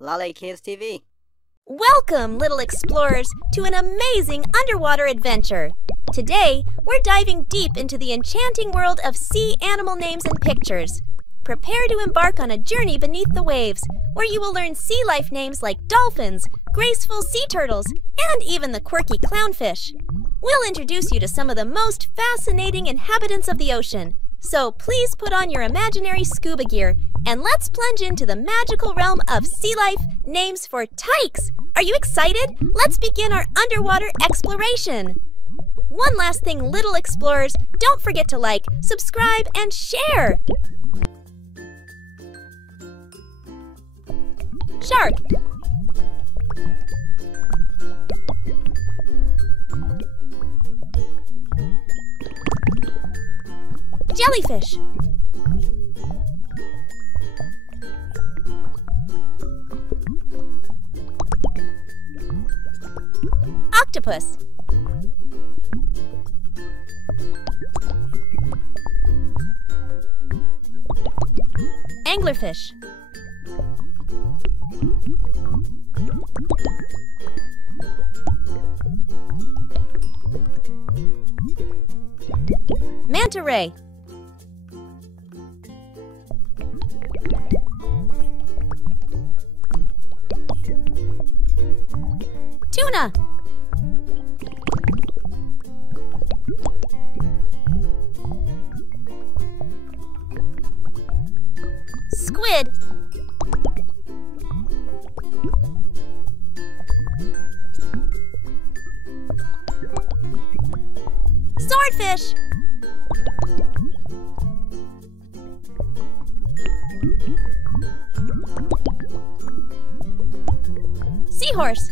Lalay Kids TV. Welcome, little explorers, to an amazing underwater adventure. Today, we're diving deep into the enchanting world of sea animal names and pictures. Prepare to embark on a journey beneath the waves, where you will learn sea life names like dolphins, graceful sea turtles, and even the quirky clownfish. We'll introduce you to some of the most fascinating inhabitants of the ocean. So please put on your imaginary scuba gear and let's plunge into the magical realm of sea life names for Tikes. Are you excited? Let's begin our underwater exploration. One last thing, little explorers, don't forget to like, subscribe, and share. Shark. Jellyfish. Octopus. Anglerfish. Manta ray. Tuna. Squid. Swordfish. Seahorse.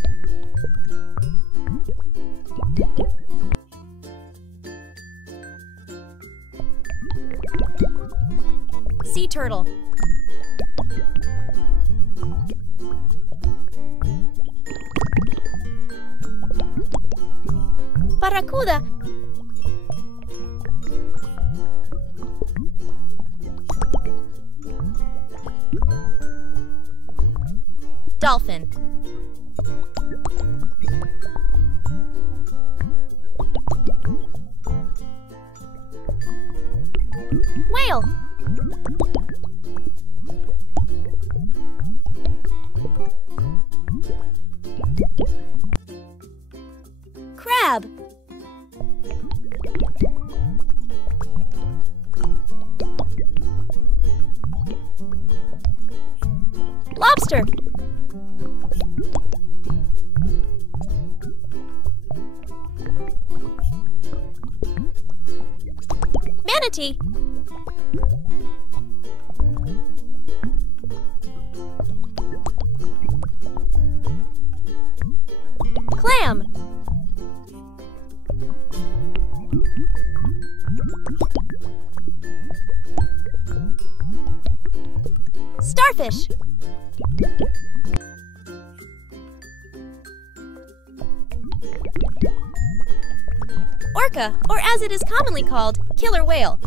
Sea turtle. Barracuda. Dolphin. Whale. Crab. Lobster. Manatee. Clam. Starfish. Orca, or as it is commonly called, killer whale.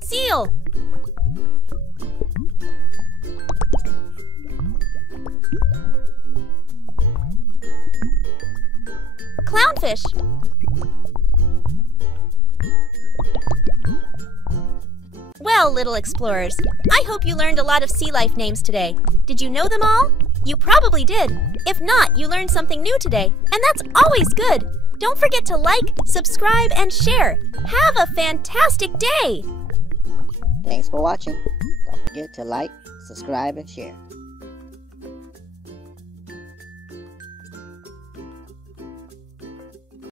Seal. Clownfish. Well, little explorers, I hope you learned a lot of sea life names today. Did you know them all? You probably did. If not, you learned something new today, and that's always good. Don't forget to like, subscribe, and share. Have a fantastic day! Thanks for watching. Don't forget to like, subscribe, and share.